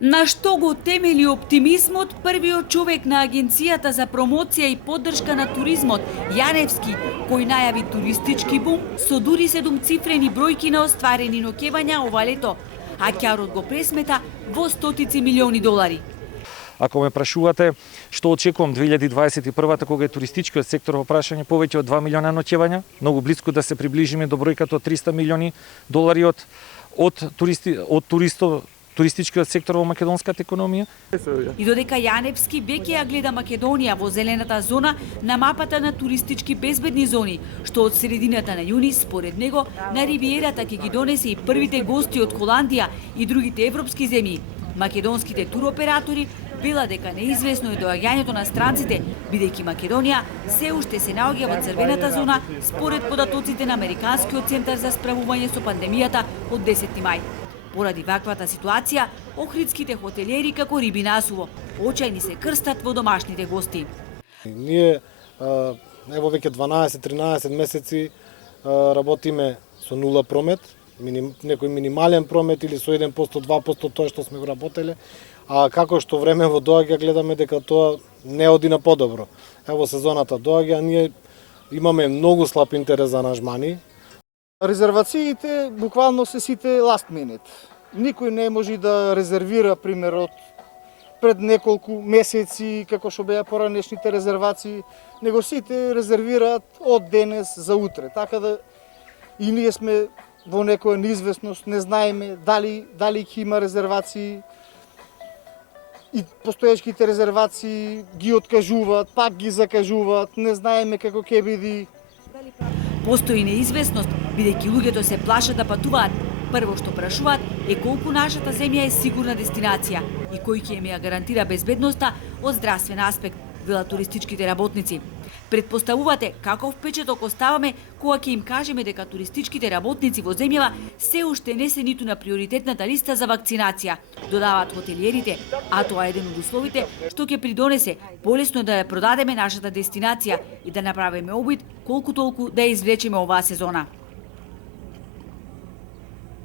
На што го темели оптимизмот првиот човек на Агенцијата за промоција и поддршка на туризмот, Јаневски, кој најави туристички бум со дури 7-цифрени бројки на остварени ноќевања ова лето, а ќарот го пресмета во стотици милиони долари. Ако ме прашувате што очекувам 2021 кога е туристичкиот сектор во прашање повеќе од 2 милиона ноќевања, многу близко да се приближиме до бројката од 300 милиони долари од туристичкиот сектор во македонската економија. И додека Јаневски веќе ја гледа Македонија во зелената зона на мапата на туристички безбедни зони, што од средината на јуни, според него, на ривиерата ќе ги донесе и првите гости од Холандија и другите европски земји. Македонските туроператори вела дека неизвестно е доаѓањето на странците, бидејќи Македонија се уште се наоѓа во црвената зона според податоците на Американскиот центар за справување со пандемијата од 10 мај. Поради ваквата ситуација, охридските хотелиери како риби на суво, очајни се крстат во домашните гости. Ние ево веќе 12-13 месеци работиме со нула промет, некој минимален промет или со 1%, 2% тоа што сме го работеле, а како што времево доаѓа гледаме дека тоа не оди на подобро. Ево сезоната доаѓа, ние имаме многу слаб интерес за анажмани. Резервациите буквално се сите last minute. Никој не може да резервира, пример, од пред неколку месеци, како што беа поранешните резервации, него сите резервираат од денес за утре. Така да и ние сме во некоја неизвестност, не знаеме дали ќе има резервации, и постоечките резервации ги откажуваат, пак ги закажуваат, не знаеме како ќе биде. Постои неизвестност, бидејќи луѓето се плашат да патуваат. Прво што прашуваат е колку нашата земја е сигурна дестинација и кој ќе им ја гарантира безбедноста од здравствен аспект, велат туристичките работници. Предпоставувате каков впечаток оставаме кога ќе им кажеме дека туристичките работници во земјава се уште не се ниту на приоритетната листа за вакцинација, додаваат хотелиерите, а тоа е еден од условите што ќе придонесе полесно да ја продадеме нашата дестинација и да направиме обид колку толку да ја извлечеме оваа сезона.